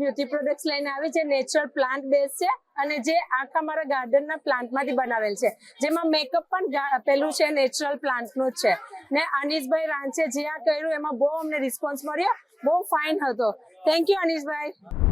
Beauty products લઈને આવી છે, નેચરલ પ્લાન્ટ બેઝ છે અને જે આખા મારા ગાર્ડનના પ્લાન્ટમાંથી બનાવેલ છે, જેમાં મેકઅપ પણ પેલું છે નેચરલ પ્લાન્ટનું જ છે. ને અનીશભાઈ રાંચે જે આ કર્યું એમાં બહુ અમને રિસ્પોન્સ મળ્યો, બહુ ફાઇન હતો. Thank you અનીશભાઈ.